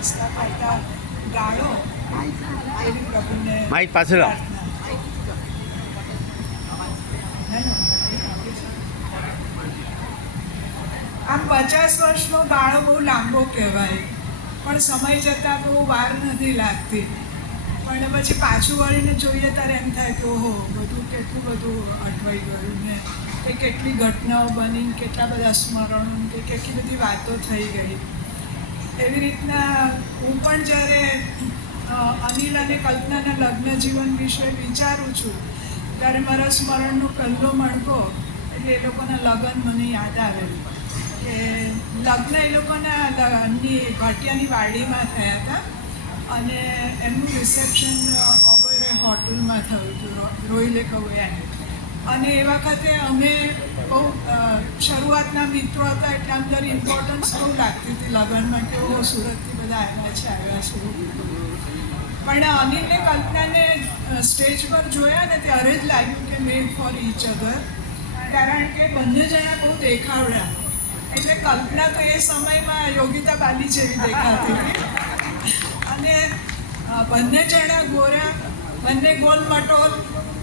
હસતા ખાતા ગાળો એવી પ્રભુને માઇક પાછળ આમ 50 વર્ષનો ગાળો બહુ લાંબો કહેવાય, પણ સમય જતાં બહુ વાર નથી લાગતી. પણ પછી પાછું વળીને જોઈએ ત્યારે એમ થાય કે ઓહો, બધું કેટલું બધું અટવાઈ ગયું ને, કે કેટલી ઘટનાઓ બની, કેટલા બધા સ્મરણો, કે કેટલી બધી વાતો થઈ ગઈ. એવી રીતના હું પણ જ્યારે અનિલ અને કલ્પનાના લગ્ન જીવન વિશે વિચારું છું ત્યારે મારા સ્મરણનો પહેલો મણકો એટલે એ લોકોના લગ્ન મને યાદ આવે કે લગ્ન એ લોકોના ભાટિયાની વાડીમાં થયા હતા અને એમનું રિસેપ્શન ઓબેરોય હોટલમાં થયું હતું, રોયલે કવયાન. અને એ વખતે અમે બહુ શરૂઆતના મિત્રો હતા એટલે અંદર ઇમ્પોર્ટન્સ બહુ લાગતી હતી લગ્નમાં કે ઓ સુરતથી બધા આવ્યા છે. પણ અનિલને કલ્પનાને સ્ટેજ પર જોયા ને ત્યારે જ લાગ્યું કે મેડ ફોર ઈચ અધર, કારણ કે બંને જણા બહુ દેખાવડા. એટલે કલ્પના તો એ સમયમાં યોગિતા બાલી જેવી દેખાતી હતી અને બંને જણા ગોરા, બંને ગોલમટોલ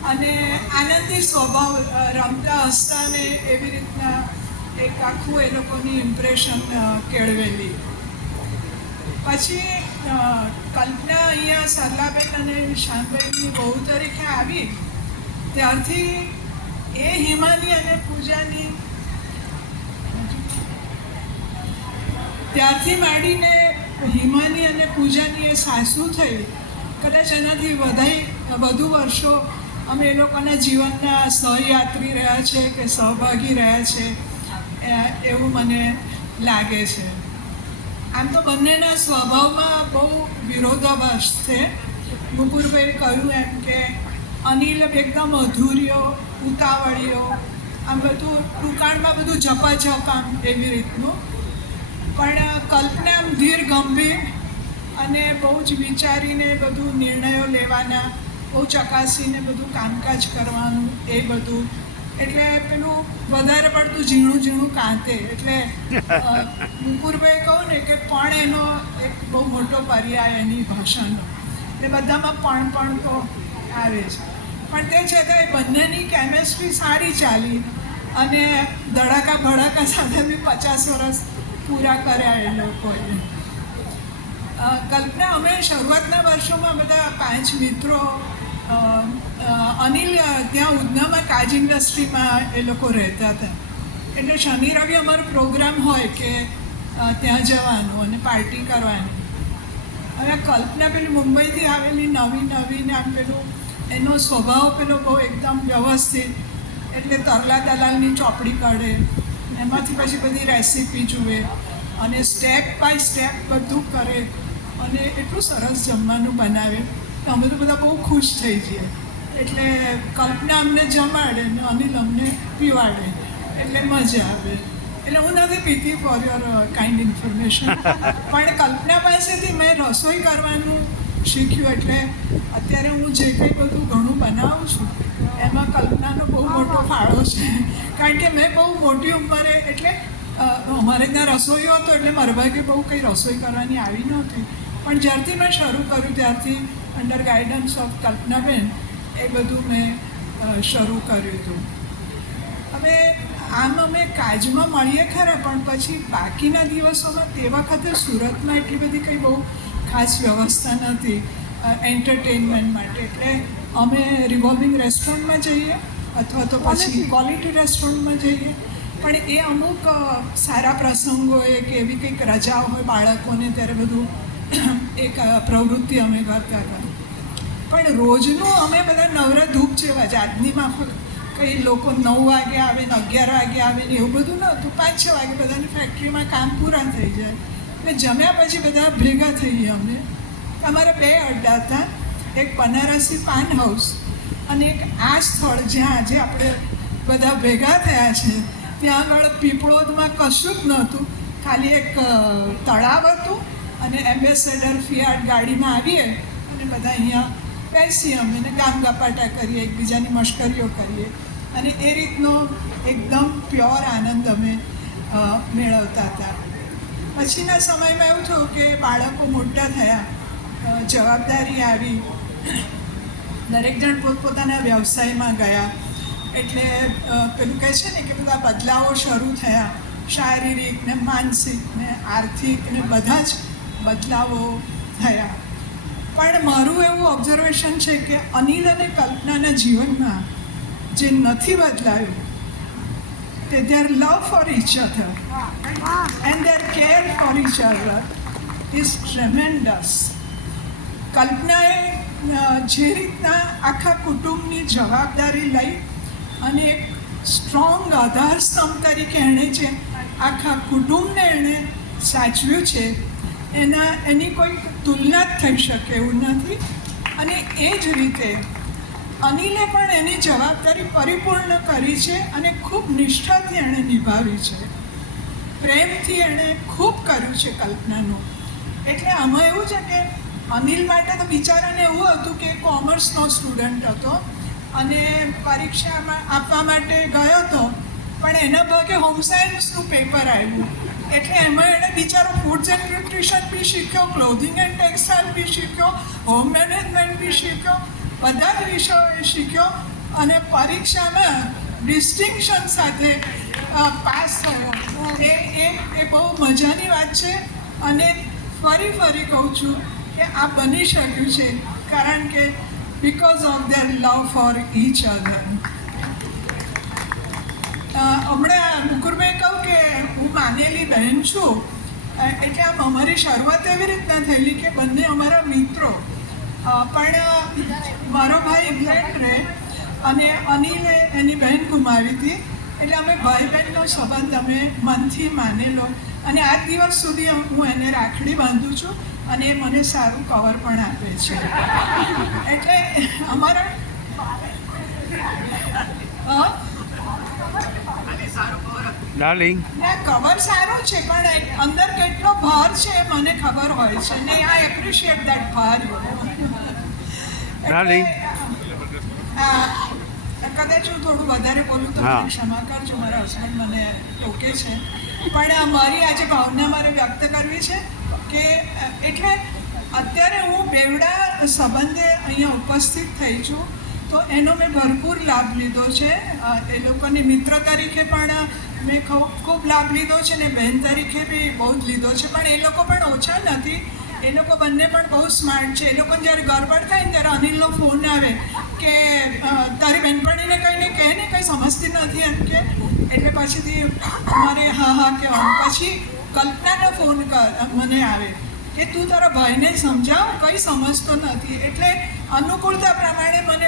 અને આનંદી સ્વભાવ, રમતા હસતા ને એવી રીતના એક આખું એ લોકોની ઇમ્પ્રેશન કેળવેલી. પછી કલ્પના અહીંયા સરલાબેન અને શાંતભાઈની બહુ તરીકે આવી ત્યારથી એ હિમાની અને પૂજાની ત્યારથી માંડીને હિમાની અને પૂજાની એ સાસુ થઈ. કદાચ એનાથી વધુ વર્ષો અમે એ લોકોના જીવનના સહયાત્રી રહ્યા છે કે સહભાગી રહ્યા છે એવું મને લાગે છે. આમ તો બંનેના સ્વભાવમાં બહુ વિરોધાભાસ છે. મુકુરભાઈ કહ્યું એમ કે અનિલ એકદમ અધૂરિયો, ઉતાવળિયો, આમ બધું ટૂંકાણમાં બધું ઝપાઝપ આમ એવી રીતનું. પણ કલ્પના આમ ધીર ગંભીર અને બહુ જ વિચારીને બધું નિર્ણયો લેવાના, બહુ ચકાસીને બધું કામકાજ કરવાનું એ બધું. એટલે પેલું વધારે પડતું ઝીણું ઝીણું કાંતે. એટલે મુકુરભાઈ કહું ને કે પણ એનો એક બહુ મોટો પર્યાય એની ભાષાનો. એટલે બધામાં પણ તો આવે છે. પણ તે છતાંય બંનેની કેમેસ્ટ્રી સારી ચાલી અને ધડાકા ભડાકા સાથે બી 50 વર્ષ પૂરા કર્યા એ લોકોએ. કલ્પના અમે શરૂઆતના વર્ષોમાં બધા 5 મિત્રો, અનિલ ત્યાં ઉધનામાં કાજ ઇન્ડસ્ટ્રીમાં એ લોકો રહેતા હતા. એટલે શનિ રવિ અમારો પ્રોગ્રામ હોય કે ત્યાં જવાનું અને પાર્ટી કરવાની. હવે કલ્પના પેલી મુંબઈથી આવેલી નવી આમ પેલું એનો સ્વભાવ પેલો બહુ એકદમ વ્યવસ્થિત. એટલે તરલા દલાલની ચોપડી કાઢે, એમાંથી પછી બધી રેસીપી જુએ અને સ્ટેપ બાય સ્ટેપ બધું કરે અને એટલું સરસ જમવાનું બનાવે તો અમે તો બધા બહુ ખુશ થઈ જઈએ. એટલે કલ્પના અમને જમાડે ને અનિલ અમને પીવાડે એટલે મજા આવે. એટલે હું નથી પીતી ફોર યોર કાઇન્ડ ઇન્ફોર્મેશન, પણ કલ્પના પાસેથી મેં રસોઈ કરવાનું શીખ્યું. એટલે અત્યારે હું જે કંઈ બધું ઘણું બનાવું છું એમાં કલ્પનાનો બહુ મોટો ફાળો છે. કારણ કે મેં બહુ મોટી ઉંમરે, એટલે અમારે ત્યાં રસોઈયો હતો એટલે મારા ભાગે બહુ કંઈ રસોઈ કરવાની આવી નહોતી. પણ જ્યારથી મેં શરૂ કર્યું ત્યારથી અંડર ગાઈડન્સ ઓફ કલ્પનાબેન એ બધું મેં શરૂ કર્યું હતું. હવે આમ અમે કાજમાં મળીએ ખરા, પણ પછી બાકીના દિવસોમાં તે વખતે સુરતમાં એટલી બધી કંઈ બહુ ખાસ વ્યવસ્થા નથી એન્ટરટેનમેન્ટ માટે. એટલે અમે રિવોલ્વિંગ રેસ્ટોરન્ટમાં જઈએ અથવા તો પછી ક્વોલિટી રેસ્ટોરન્ટમાં જઈએ. પણ એ અમુક સારા પ્રસંગોએ કે એવી કંઈક રજાઓ હોય બાળકોને ત્યારે બધું એક પ્રવૃત્તિ અમે કરતા હતા. પણ રોજનું અમે બધા નવરા ધૂપ જેવા જ. આજની માફક કંઈ લોકો 9 વાગે આવે ને 11 વાગે આવે ને એવું બધું નહોતું. 5-6 વાગે બધાની ફેક્ટરીમાં કામ પૂરા થઈ જાય એટલે જમ્યા પછી બધા ભેગા થઈએ અમે. અમારા 2 અડ્ડા હતા, એક બનારસી પાન હાઉસ અને એક આ સ્થળ જ્યાં આજે આપણે બધા ભેગા થયા છે. ત્યાં આગળ પીપળોદમાં કશું જ નહોતું, ખાલી એક તળાવ હતું અને એમ્બેસેડર ફિયાટ ગાડીમાં આવીએ અને બધા અહીંયા બેસીએ અમે ને ગામ ગપાટા કરીએ, એકબીજાની મશ્કરીઓ કરીએ અને એ રીતનો એકદમ પ્યોર આનંદ અમે મેળવતા હતા. પછીના સમયમાં એવું થયું કે બાળકો મોટા થયા, જવાબદારી આવી, દરેક જણ પોતપોતાના વ્યવસાયમાં ગયા, એટલે પેલું કહે છે ને કે બધા બદલાવો શરૂ થયા, શારીરિક ને માનસિક ને આર્થિક ને બધા જ બદલાવો થયા. પણ મારું એવું ઓબ્ઝર્વેશન છે કે અનિલ અને કલ્પનાના જીવનમાં જે નથી બદલાયું તે their love for each other and their care for each other is tremendous. કલ્પનાએ જે રીતના આખા કુટુંબની જવાબદારી લઈ અને એક સ્ટ્રોંગ આધાર સ્તંભ તરીકે એણે જે આખા કુટુંબને એણે સાચવ્યું છે, એની કોઈ તુલના જ થઈ શકે એવું નથી. અને એ જ રીતે અનિલે પણ એની જવાબદારી પરિપૂર્ણ કરી છે અને ખૂબ નિષ્ઠાથી એણે નિભાવી છે, પ્રેમથી એણે ખૂબ કર્યું છે કલ્પનાનું. એટલે આમાં એવું છે કે અનિલ માટે તો બિચારાને એવું હતું કે કોમર્સનો સ્ટુડન્ટ હતો અને પરીક્ષામાં આપવા માટે ગયો હતો, પણ એના ભાગે હોમ સાયન્સનું પેપર આવ્યું, એટલે એમાં એણે બિચારો ફૂડ્સ એન્ડ ન્યુટ્રિશન બી શીખ્યો, ક્લોધિંગ એન્ડ ટેક્સટાઇલ બી શીખ્યો, હોમ મેનેજમેન્ટ બી શીખ્યો, બધા જ વિષયો એ શીખ્યો અને પરીક્ષામાં ડિસ્ટિંક્શન સાથે પાસ થયો. એ બહુ મજાની વાત છે અને ફરી કહું છું કે આ બની શક્યું છે કારણ કે because of their love for each other. હમણાં મુકુરભાઈ કહું કે હું માનેલી બહેન છું, એટલે આમ અમારી શરૂઆત એવી રીતના થયેલી કે બંને અમારા મિત્રો, પણ મારો ભાઈ ઇંગ્લેન્ડ રહે અને અનિલે એની બહેન ગુમાવી હતી, એટલે અમે ભાઈ બહેનનો સંબંધ અમે મનથી માનેલો અને આજ દિવસ સુધી હું એને રાખડી બાંધું છું અને એ મને સારું કવર પણ આપે છે. એટલે અમારા ડાર્લિંગ કવર સારું છે પણ અંદર કેટલો ભાર છે એ મને ખબર હોય છે ને આઈ એપ્રિશિએટ દેટ ભાર. ડાર્લિંગ કદાચ હું થોડું વધારે બોલું તો મને ક્ષમા કરજો, મારા હસબન્ડ મને ટોકે છે, પણ મારી આજે ભાવના મારે વ્યક્ત કરવી છે કે એટલે અત્યારે હું બેવડા સંબંધે અહીંયા ઉપસ્થિત થઈ છું તો એનો મેં ભરપૂર લાભ લીધો છે. એ લોકોની મિત્ર તરીકે પણ મેં ખૂબ લાભ લીધો છે ને બહેન તરીકે બી બહુ જ લીધો છે, પણ એ લોકો પણ ઓછા નથી, એ લોકો બંને પણ બહુ સ્માર્ટ છે. એ લોકોને જ્યારે ગરબડ થાય ને ત્યારે અનિલનો ફોન આવે કે તારી બહેનપણીને કંઈને કહે ને કંઈ સમજતી નથી એમ કે, એટલે પછીથી મારે હા કહેવાનું. પછી કલ્પનાનો ફોન મને આવે કે તું તારા ભાઈને સમજાવ, કંઈ સમજતો નથી, એટલે અનુકૂળતા પ્રમાણે મને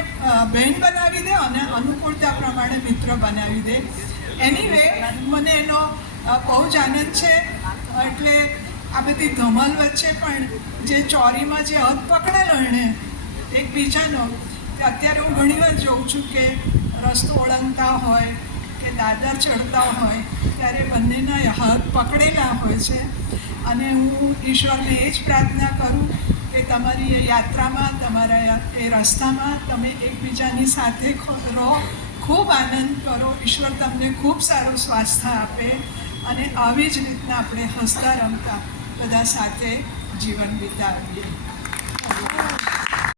બહેન બનાવી દે અને અનુકૂળતા પ્રમાણે મિત્ર બનાવી દે. એનીવે મને એનો બહુ જ આનંદ છે. એટલે આ બધી ધમાલ વચ્ચે પણ જે ચોરીમાં જે હદ પકડેલો એણે એકબીજાનો, અત્યારે હું ઘણીવાર જોઉં છું કે રસ્તો ઓળંગતા હોય કે દાદર ચડતા હોય ત્યારે બંનેના હાથ પકડેલા હોય છે. અને હું ઈશ્વરને એ જ પ્રાર્થના કરું કે તમારી એ યાત્રામાં, તમારા એ રસ્તામાં તમે એકબીજાની સાથે રહો, ખૂબ આનંદ કરો, ઈશ્વર તમને ખૂબ સારું સ્વાસ્થ્ય આપે અને આવી જ રીતના આપણે હસતા રમતા બધા સાથે જીવન વિતાવીએ.